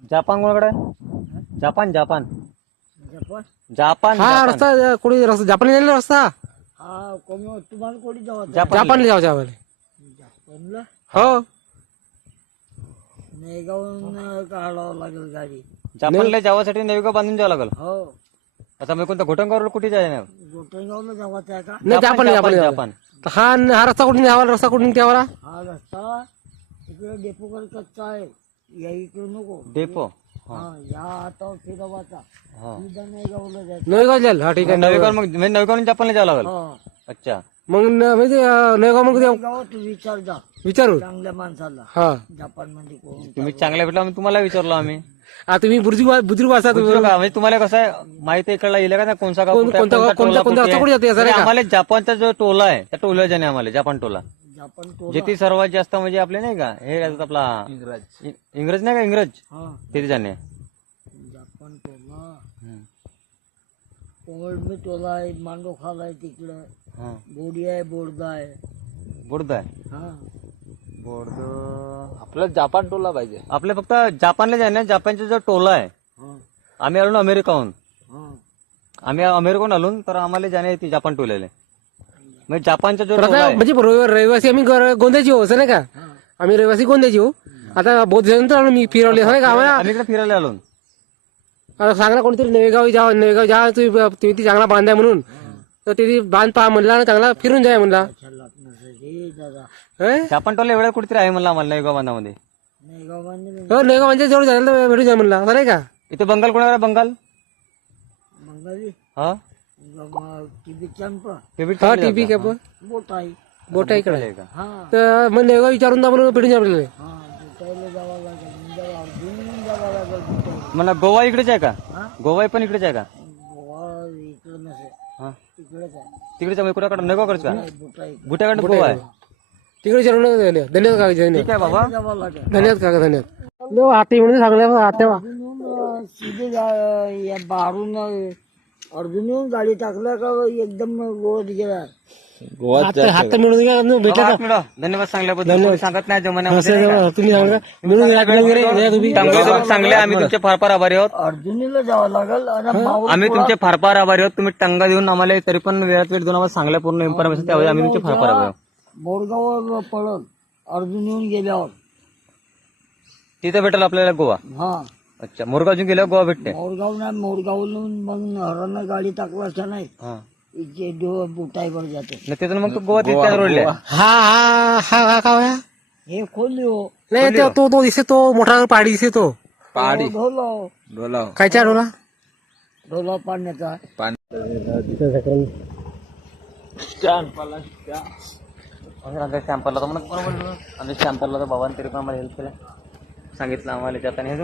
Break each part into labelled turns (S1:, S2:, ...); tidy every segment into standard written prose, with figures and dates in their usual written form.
S1: Japan कोणाकडे आहे? Japan Japan
S2: Japan
S1: Japan
S3: हा
S1: जापान.
S3: रस्ता कोणी रस्ता जापानला गेलेला रस्ता
S2: हा कोण तुम्हाला कोणी जावं
S3: जापानला जाऊ जावं
S2: जपानला
S3: हो
S2: नेगावून काढावं लागेल गाडी
S1: जापानला जावासाठी नेविका बांधून जावं लागेल.
S2: हो
S1: आता मी कोणत्या घोटंगावर कुठे जायला
S2: गोटेगावला जावाचं आहे का
S3: नाही जापानला
S1: जापान
S3: जापानला
S1: जापान.
S3: हा रस्ता कुठून यावा रस्ता कुठून त्यावाला
S2: हा रस्ता इकडे डेपोकर कच्चा आहे या इकडे नको
S1: डेपो.
S2: हा या आता फिरवाचा
S1: हा
S2: सीधा नेगावला जायचं
S3: नवेगाव जाईल हा ठीक आहे
S1: नवेगाव मग नवेगावरून जापानला जावं लागेल.
S2: हा
S1: अच्छा
S3: मग म्हणजे नवेगाव मग
S2: नेगावात विचार जा
S3: विचारू
S2: चांगल्या माणसाला
S3: हा
S2: जपान मध्ये कोण
S1: तुम्ही चांगल्या भेटला म्हणून तुम्हाला विचारलो आम्ही.
S3: तुम्ही बुजुर्ग वाचा
S1: बुजुर्ग का? म्हणजे तुम्हाला कसं आहे माहिती इकडला येईल का ना कोणता गाव कुठे आहे,
S3: कोणता
S1: कोणता टोला
S3: कोणता
S1: कुठे
S3: रस्ता कुठे
S1: आहे.
S3: जाते असं नाही
S1: आणि
S3: का
S1: आम्हाला जापानचा जो टोला आहे त्या टोला जाणे आम्हाला जापान टोला
S2: जपान तो
S1: जिथे सर्वात जास्त म्हणजे आपले नाही का हे आहेत आपला इंग्रज नाही का इंग्रज
S2: हा
S1: तिथे जाणे.
S2: जपान टोला कोल्ड मी टोला आहे मांडो खाला आहे तिकडं
S1: हा
S2: बोडी आहे बोर्दा आहे
S1: बोर्ड आहे
S2: हा
S1: बोर्ड.
S4: आपला जापान टोला पाहिजे.
S1: आपले फक्त जापानला जाणे जापानचा जो टोला आहे.
S2: हा
S1: आम्ही आलो ना अमेरिकाहून
S2: हा
S1: आम्ही अमेरिकाहून आलो तर आम्हाला जाणे येते जापान टोल्याला. म्हणजे जापानचा जो
S3: तर
S1: टोला
S3: आता
S1: आहे
S3: म्हणजे रहिवासी आम्ही गोंद्याची हो असं नाही का आम्ही रहिवासी गोंद्याची हो आता बहुत दिवसानंतर आलो मी फिरवले असं नाही का आम्हाला
S1: आम्ही इकडे फिरायला आलो.
S3: आता सांगा कोणतरी नवेगाव जा तुम्ही ती चांगला बांधाय म्हणून तर तिथे बांध पहा म्हणला आणि चांगला फिरून जाय म्हणला
S2: नसेल दादा
S3: हं?
S1: जापान टोला एवढ्या कुठेतरी आहे म्हणलं आम्हाला नवेगाव बांधामध्ये.
S2: नेगाव बांधले
S3: हो नवेगाव म्हणजे जवळ जायला तर भेटून जाय म्हणला असं नाही का
S1: इथे बंगाल कोणाकडे बंगाल
S2: बंगाली
S1: हा
S2: टीबी चंप
S3: हा टीपी कॅप
S2: बोट आहे
S3: बोट आहे इकडे
S1: आहे का?
S2: हा
S3: तर मग नवेगाव विचारून जा म्हणून भेटून जाय आपल्याला
S2: हा बोटायला जावं लागेल म्हणजे अर्जुन जावं लागेल बोटायला
S1: मला गोवा इकडेच आहे का?
S2: हा
S1: गोवा पण इकडेच आहे का?
S2: गोवा इकडे नसेल
S1: हा
S2: तिकडेच आहे
S1: तिकडेच आहे कुणाकडे नवेगावकडेच का?
S2: बोटाई
S1: बुट्याकडे गोवा आहे.
S3: तिकडे विचारून धन्यवाद काका धन्यवाद
S1: ठीक आहे बाबा.
S2: जावं लागेल
S3: धन्यवाद काका धन्यवाद हाती म्हणून सांगल्या हात्या
S2: सीधे या बाहेरून अर्जुन येऊन गाडी टाकल्या का एकदम गोड गेला
S3: हात मिळून भेटला
S1: बाबा, मिळव. धन्यवाद सांगल्याबद्दल. कोणी सांगत नाही जमान्यामध्ये नाही का?
S3: तुम्ही सांगा मिळून तुम्ही
S1: चांगले लोक चांगले आम्ही तुमचे फार फार आभारी आहोत.
S2: अर्जुनीला जावं लागेल आणि माऊल
S1: आम्ही तुमचे फार फार आभारी आहोत. तुम्ही टंगा देऊन आम्हाला तरी पण वेळात वेळ देऊन आम्हाला चांगल्या पूर्ण इन्फॉर्मेशन त्यावेळी आम्ही तुमचे फार फार आभारी आहोत.
S2: बोरगाव पळत अर्जुन येऊन गेल्यावर
S1: तिथे भेटेल आपल्याला गोवा.
S2: हा
S1: अच्छा मोरगावजून गेल्यावर गोवा भेटते.
S2: मोरगाव नाही मोरगावहून मग हरण गाडी टाकवायच्या नाही
S1: हा
S2: इथे बुटाईवर जाते
S1: न तिथून मग तो गोवा तिथे रोडले.
S3: हा हा हा हा का होया?
S2: हे खोली हो
S3: नाही तो दिसे तो मोठा पहाडी दिसे तो
S4: पहाडी
S2: ढोलो
S4: डोला
S3: कायच्या डोला
S2: ढोला पाण्याचा
S1: शॅम्परला तर म्हणत बरोबर आम्ही शॅम्परला तर बाबांनी तरी पण आम्हाला हेल्प केलं सांगितलं आम्हाला जाताना हे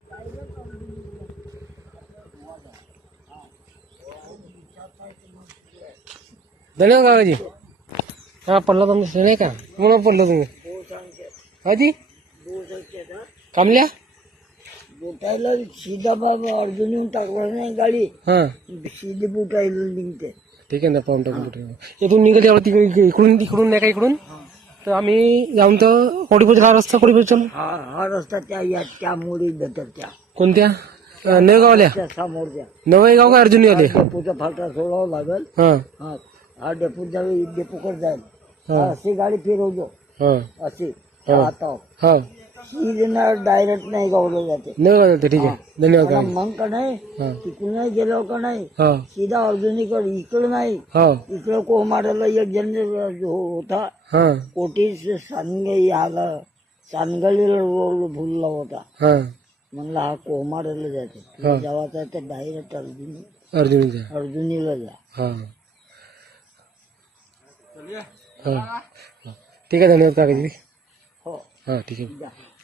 S3: धन्यवाद काकाजी हा पडला तुमचं नाही का म्हणून पडलं तुम्ही आधी कामल्या
S2: बुटायला सीधा बाबा अर्जुन येऊन टाकला नाही गाडी
S3: हा
S2: सीधी बुटायला निघते
S3: ठीक आहे ना पाहून टाकून इथून निघत यावं इकडून तिकडून नाही का इकडून तर आम्ही जाऊन तर कोडीपूर हा रस्ता कोडीपूर चल
S2: हा रस्ता त्या मोडी भेटत त्या
S3: कोणत्या नवेगावल्या
S2: त्या समोरच्या
S3: नवेगाव का अर्जुनीवाले
S2: डेपोचा फाटा सोडावा लागेल
S3: हा
S2: हा हा डेपोच्या डेपोकडे जाईल
S3: हा.
S2: अशी गाडी फिरवतो
S3: हा
S2: अशी आता
S3: हा
S2: डायरेक्ट नाही गावलं जाते
S3: नवेगाव ठीक आहे धन्यवाद
S2: आणि
S3: काका
S2: मग का नाही
S3: हा
S2: तिकडून गेलो का नाही
S3: हा
S2: सीधा अर्जुनीकडे इकडं नाही
S3: हा
S2: इकडं कोमाड्याला एक जण होता
S3: हा
S2: कोटीस सांगे आला सांगलीला भुलला होता
S3: हा
S2: म्हणला हा कोमाड्याला जाते जेव्हा तर डायरेक्ट
S3: अर्जुनीच्या
S2: अर्जुनीला जा
S3: हा हा ठीक आहे धन्यवाद काकाजी
S2: हो
S3: हा ठीक आहे
S2: जा